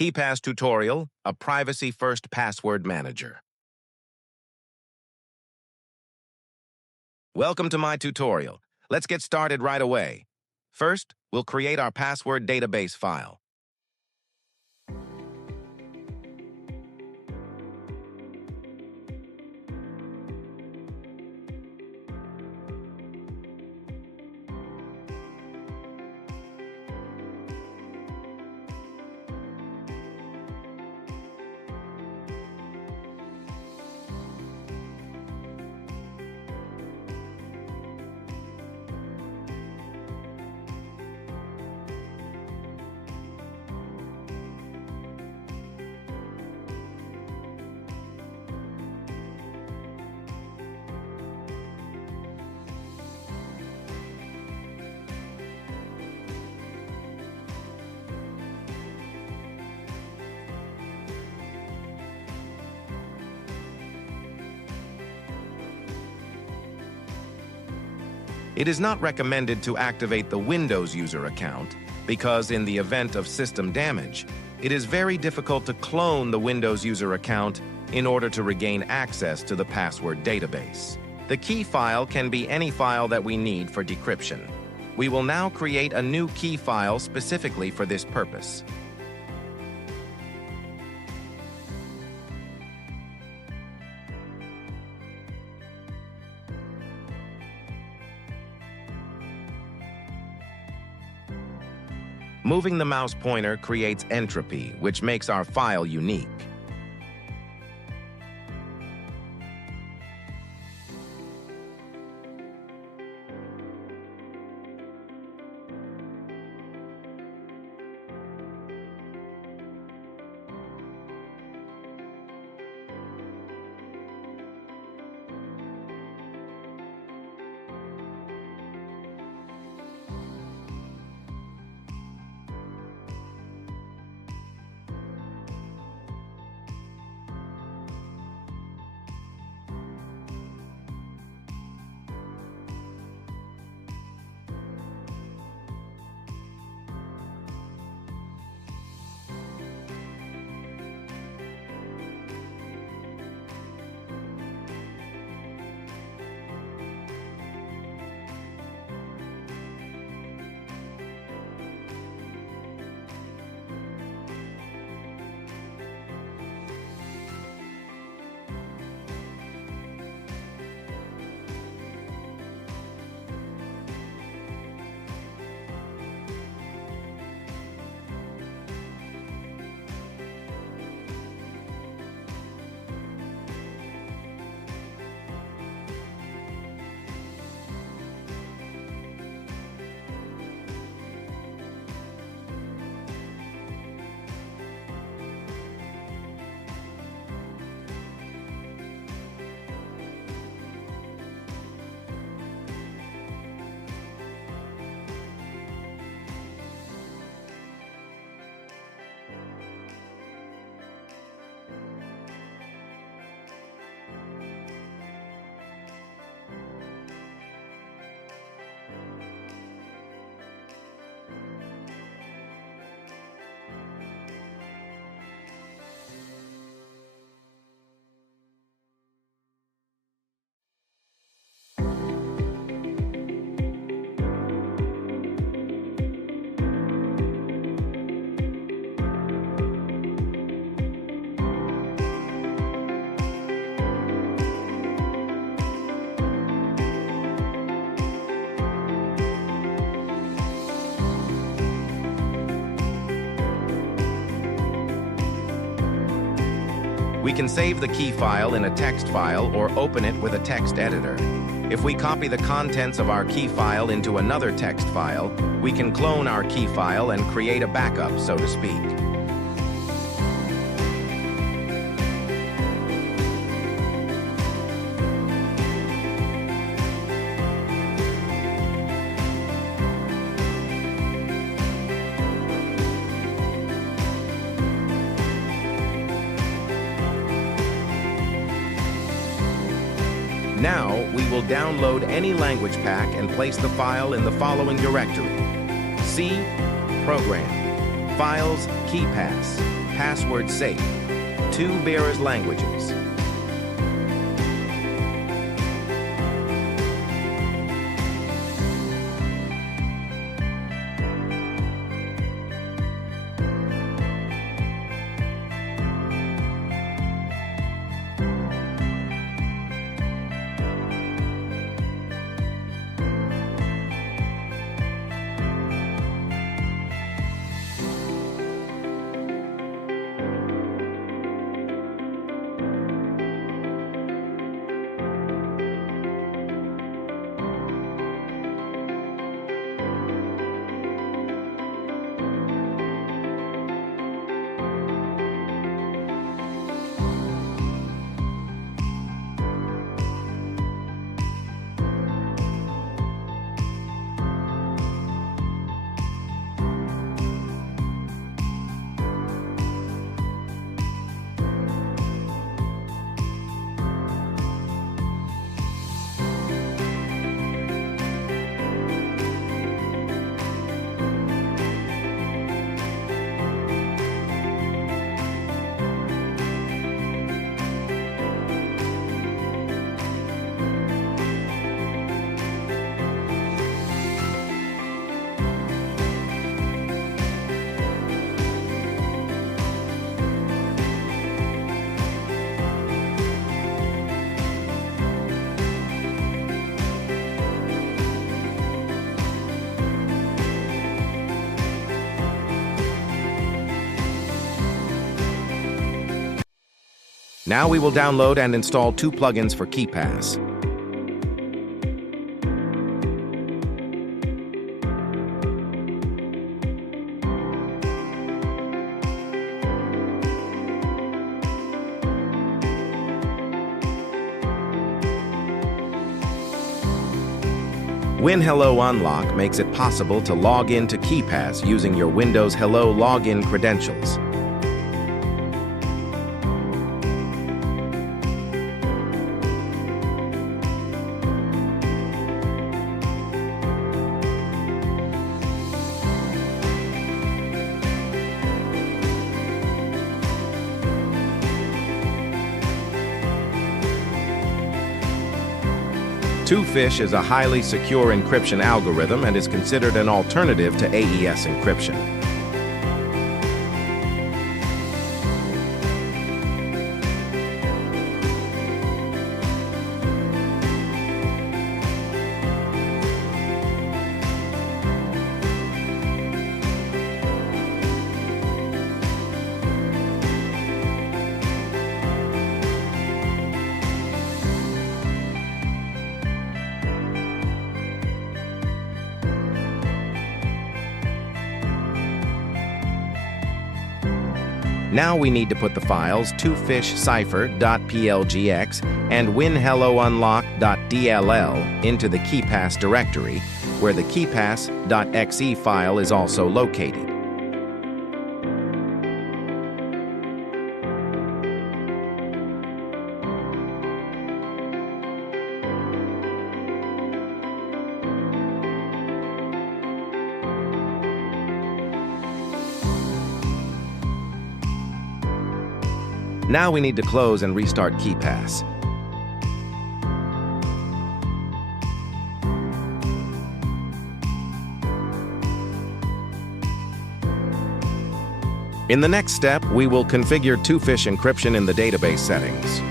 KeePass tutorial, a privacy-first password manager. Welcome to my tutorial. Let's get started right away. First, we'll create our password database file. It is not recommended to activate the Windows user account because in the event of system damage, it is very difficult to clone the Windows user account in order to regain access to the password database. The key file can be any file that we need for decryption. We will now create a new key file specifically for this purpose. Moving the mouse pointer creates entropy, which makes our file unique. We can save the key file in a text file or open it with a text editor. If we copy the contents of our key file into another text file, we can clone our key file and create a backup, so to speak. Now, we will download any language pack and place the file in the following directory: C, Program, Files, KeePass, password safe. 2 bearers languages. Now we will download and install 2 plugins for KeePass. WinHelloUnlock makes it possible to log in to KeePass using your Windows Hello login credentials. Twofish is a highly secure encryption algorithm and is considered an alternative to AES encryption. Now we need to put the files twofishcipher.plgx and WinHelloUnlock.dll into the KeePass directory, where the KeePass.exe file is also located. Now we need to close and restart KeePass. In the next step, we will configure Twofish encryption in the database settings.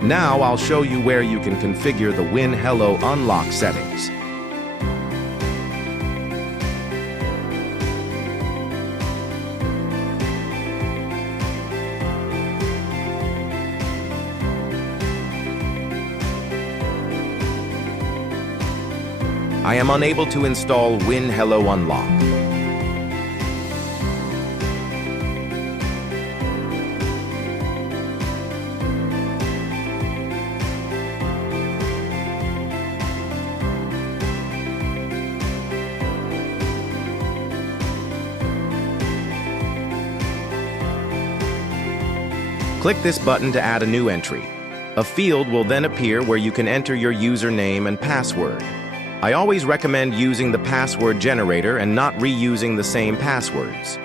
Now I'll show you where you can configure the WinHelloUnlock settings. I am unable to install WinHelloUnlock. Click this button to add a new entry. A field will then appear where you can enter your username and password. I always recommend using the password generator and not reusing the same passwords.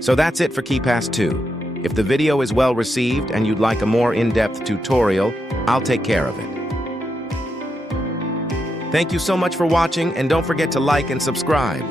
So that's it for KeePass 2. If the video is well received and you'd like a more in-depth tutorial, I'll take care of it. Thank you so much for watching, and don't forget to like and subscribe.